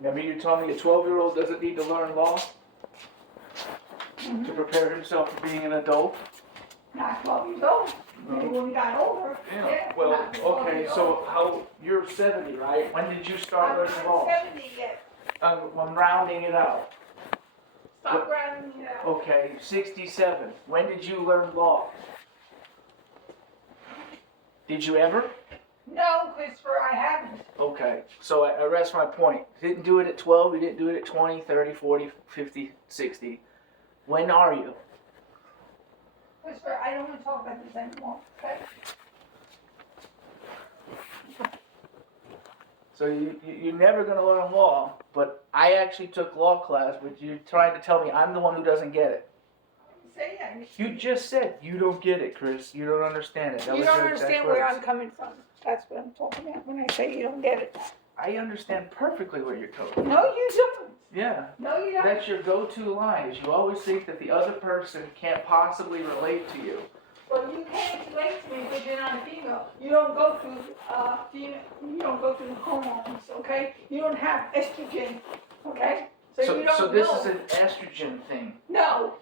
Remember you told me a 12-year-old doesn't need to learn law to prepare himself for being an adult? Not 12 years old. Maybe when we got older. Yeah. Well, not 12 okay, years so old. how, you're 70, right? When did you start I'm learning not law? 70 yet. I'm rounding it out. Stop rounding it out. Okay, 67. When did you learn law? Did you ever? No, Christopher, I haven't. Okay, so I rest my point. Didn't do it at 12, you didn't do it at 20, 30, 40, 50, 60. When are you? Christopher, I don't want to talk about this anymore, okay? So you're never going to learn law, but I actually took law class, but you're trying to tell me I'm the one who doesn't get it. Say that. You just said you don't get it, Chris. You don't understand it. That You was don't your exact understand where words. I'm coming from. That's what I'm talking about when I say you don't get it. I understand perfectly where you're coming from. No, you don't. Yeah. No, you don't. That's your go-to line, is you always think that the other person can't possibly relate to you. Well, you can't relate to me because you're not a female. You don't go through female. You don't go through hormones, okay? You don't have estrogen, okay? So you don't So know. this is an estrogen thing. No,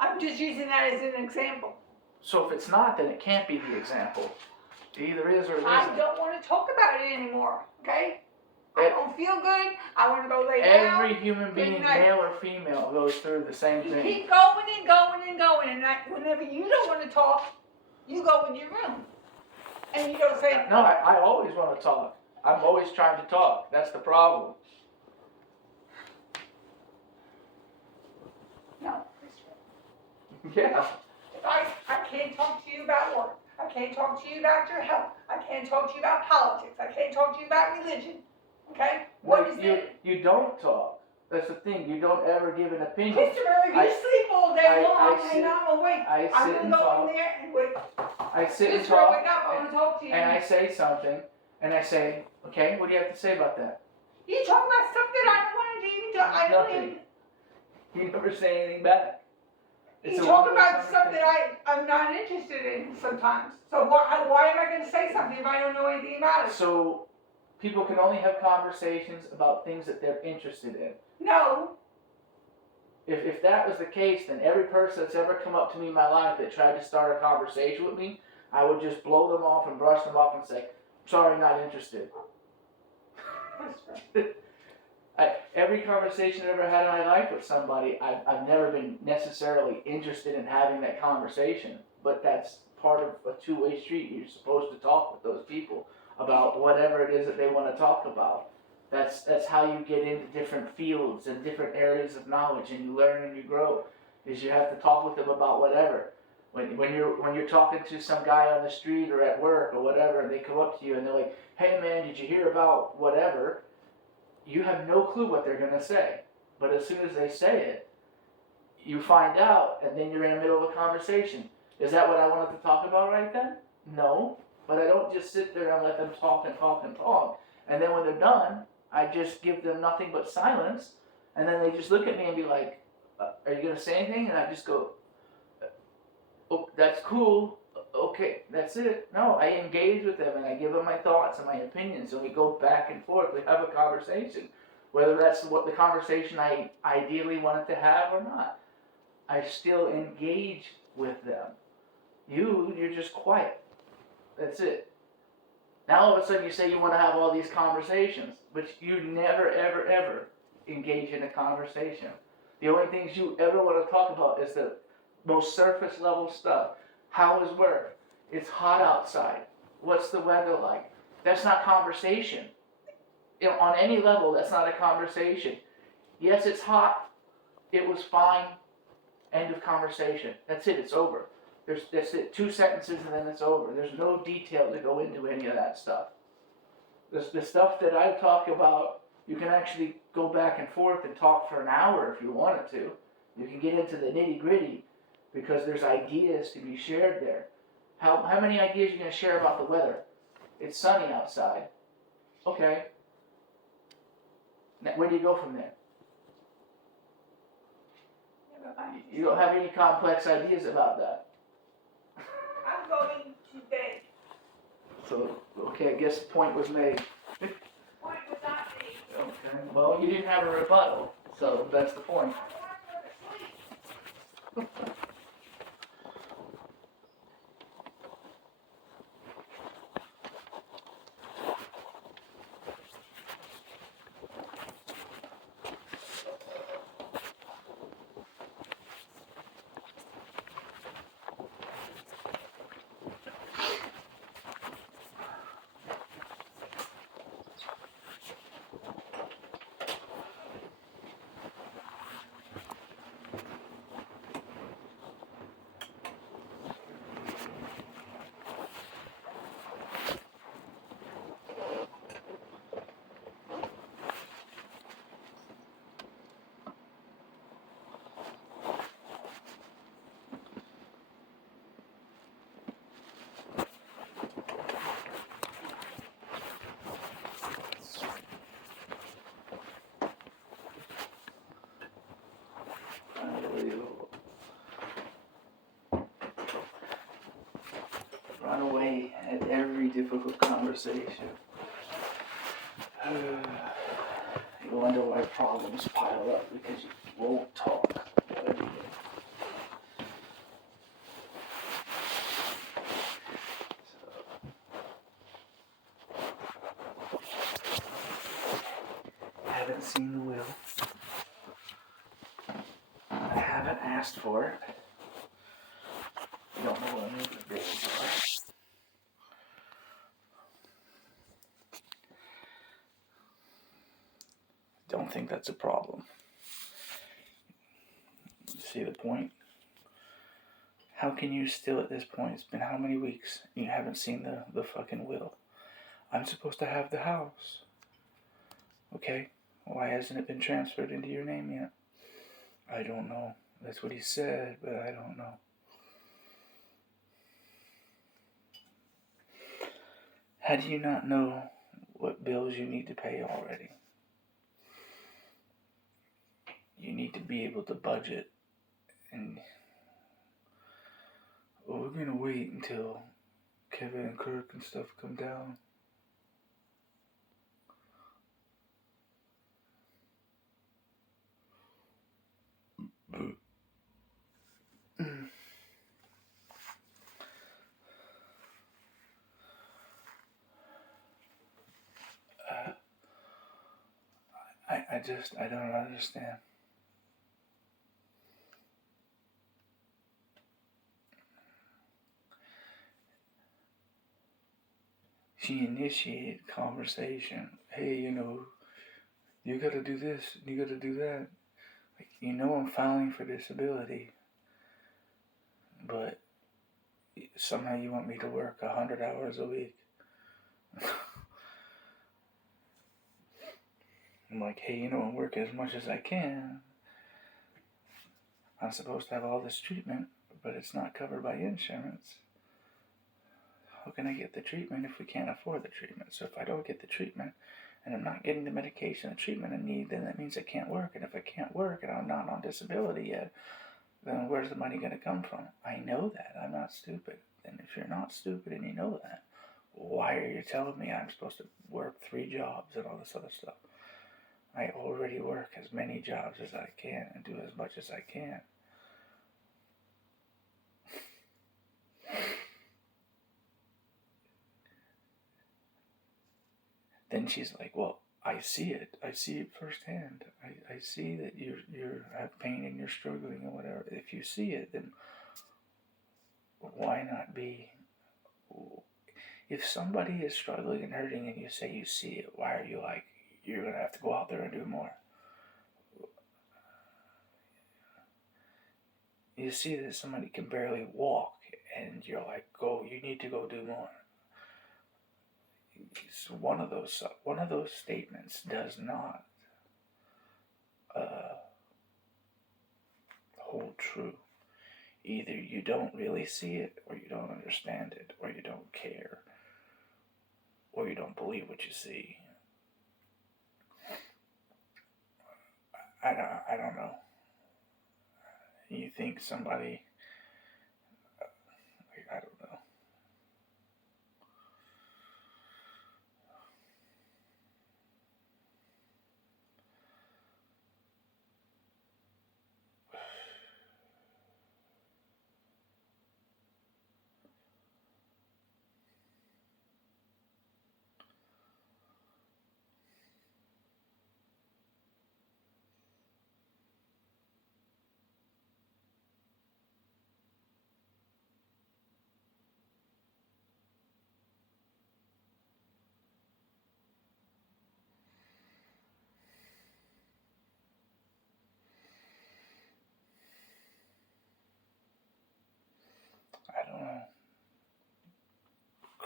I'm just using that as an example. So if it's not, then it can't be the example. It either is or it I isn't. don't want to talk about it anymore, okay? I don't feel good. I want to go lay down. Every human being, Good night. male or female, goes through the same You thing. keep going and going and going, and whenever you don't want to talk, you go in your room. And you don't say, No, I always want to talk. I'm always trying to talk. That's the problem. no. Yeah. I can't talk to you about work. I can't talk to you about your health. I can't talk to you about politics. I can't talk to you about religion. Okay? What is it? You don't talk. That's the thing. You don't ever give an opinion. Christopher, you sleep all day long I and I'm awake. I I'm sit going and to go talk. in there and wait. I sit and Christopher, talk. wake up. I want to talk to you. And I say something, and I say, okay, what do you have to say about that? You talk about stuff that I don't want to even talk. I don't Nothing. even. You never say anything back. It's You a talk one-way about stuff that conversation. I'm not interested in sometimes. So why am I going to say something if I don't know anything about it? So people can only have conversations about things that they're interested in. No. If that was the case, then every person that's ever come up to me in my life that tried to start a conversation with me, I would just blow them off and brush them off and say, sorry, not interested. Every conversation I've ever had in my life with somebody, I've never been necessarily interested in having that conversation, but that's part of a two-way street. You're supposed to talk with those people about whatever it is that they want to talk about. That's how you get into different fields and different areas of knowledge, and you learn and you grow, is you have to talk with them about whatever. When you're talking to some guy on the street or at work or whatever, and they come up to you and they're like, hey man, did you hear about whatever? You have no clue what they're going to say. But as soon as they say it, you find out, and then you're in the middle of a conversation. Is that what I wanted to talk about right then? No. But I don't just sit there and let them talk and talk and talk. And then when they're done, I just give them nothing but silence. And then they just look at me and be like, are you going to say anything? And I just go, oh, that's cool. Okay, that's it. No, I engage with them and I give them my thoughts and my opinions, and we go back and forth. We have a conversation, whether that's what the conversation I ideally wanted to have or not. I still engage with them. You're just quiet. That's it. Now all of a sudden you say you want to have all these conversations, but you never, ever, ever engage in a conversation. The only things you ever want to talk about is the most surface level stuff. How is work? It's hot outside. What's the weather like? That's not conversation. On any level, that's not a conversation. Yes, it's hot. It was fine. End of conversation. That's it. It's over. That's it. 2 sentences and then it's over. There's no detail to go into any of that stuff. The stuff that I talk about, you can actually go back and forth and talk for an hour if you wanted to. You can get into the nitty gritty because there's ideas to be shared there. How many ideas are you going to share about the weather? It's sunny outside. Okay. Now, where do you go from there? You don't have any complex ideas about that. I'm going to bed. So, okay, I guess the point was made. Point was not made. Okay. Well, you didn't have a rebuttal, so that's the point. Unbelievable. Run away at every difficult conversation. You wonder why problems pile up because you won't talk. I haven't seen the will. I haven't asked for it. I don't know what any of the bills are. Don't think that's a problem. You see the point? How can you still at this point? It's been how many weeks? You haven't seen the fucking will. I'm supposed to have the house. Okay? Why hasn't it been transferred into your name yet? I don't know. That's what he said, but I don't know. How do you not know what bills you need to pay already? You need to be able to budget. And we're going to wait until Kevin and Kirk and stuff come down. I don't understand. She initiated conversation. Hey, you gotta do this, you gotta do that. Like, I'm filing for disability, but somehow you want me to work 100 hours a week. I'm like, hey, I work as much as I can. I'm supposed to have all this treatment, but it's not covered by insurance. How can I get the treatment if we can't afford the treatment? So if I don't get the treatment, and I'm not getting the medication and treatment I need, then that means I can't work. And if I can't work and I'm not on disability yet, then where's the money going to come from? I know that. I'm not stupid. And if you're not stupid and you know that, why are you telling me I'm supposed to work 3 jobs and all this other stuff? I already work as many jobs as I can and do as much as I can. Then she's like, well, I see it. I see it firsthand. I see that you have pain and you're struggling or whatever. If you see it, then why not be? If somebody is struggling and hurting and you say you see it, why are you like, you're going to have to go out there and do more? You see that somebody can barely walk and you're like, you need to go do more. So one of those statements does not hold true. Either you don't really see it, or you don't understand it, or you don't care, or you don't believe what you see. I don't know. You think somebody, I don't know.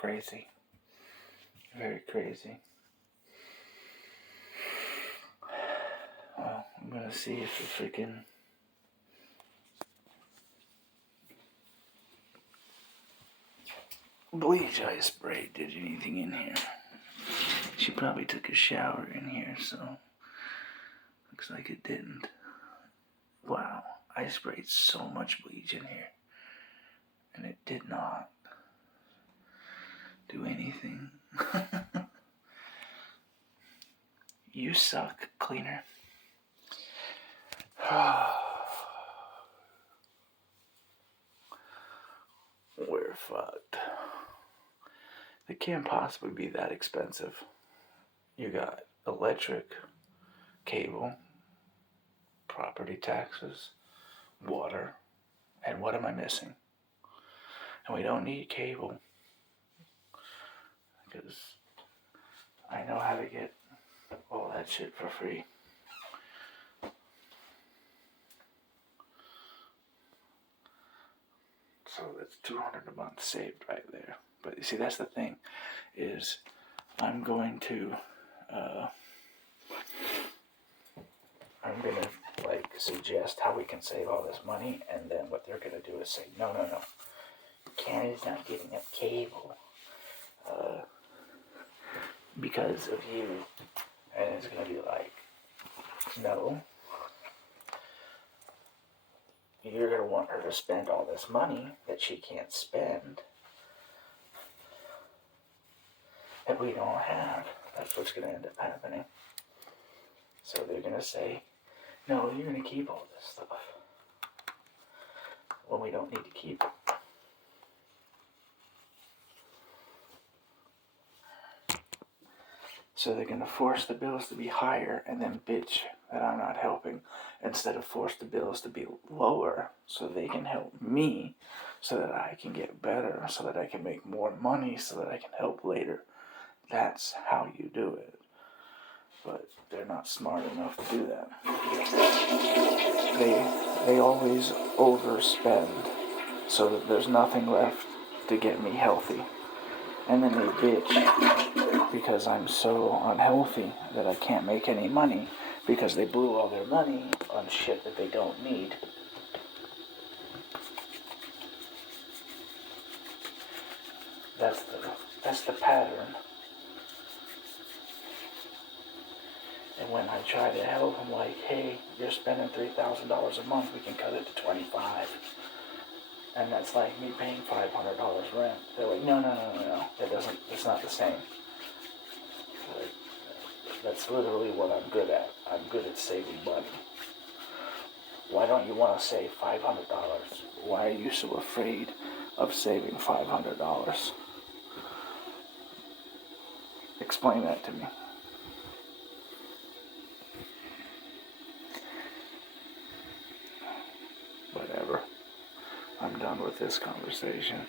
Crazy. Very crazy. Well, I'm gonna see if the freaking bleach I sprayed did anything in here. She probably took a shower in here, so looks like it didn't. Wow, I sprayed so much bleach in here, and it did not do anything. You suck, cleaner. We're fucked. It can't possibly be that expensive. You got electric, cable, property taxes, water, and what am I missing? And we don't need cable because I know how to get all that shit for free. So that's $200 a month saved right there. But you see, that's the thing, is I'm going to like suggest how we can save all this money, and then what they're gonna do is say, no, Canada's not giving up cable because of you, and it's gonna be like, no, you're gonna want her to spend all this money that she can't spend that we don't have. That's what's gonna end up happening. So they're gonna say, no, you're gonna keep all this stuff when we don't need to keep it. So they're gonna force the bills to be higher and then bitch that I'm not helping, instead of force the bills to be lower so they can help me, so that I can get better, so that I can make more money, so that I can help later. That's how you do it. But they're not smart enough to do that. They always overspend so that there's nothing left to get me healthy. And then they bitch because I'm so unhealthy that I can't make any money because they blew all their money on shit that they don't need. That's the pattern. And when I try to help them, like, hey, you're spending $3,000 a month, we can cut it to $25,000. And that's like me paying $500 rent. They're like, no, it's not the same. Like, that's literally what I'm good at. I'm good at saving money. Why don't you want to save $500? Why are you so afraid of saving $500? Explain that to me. Whatever. I'm done with this conversation.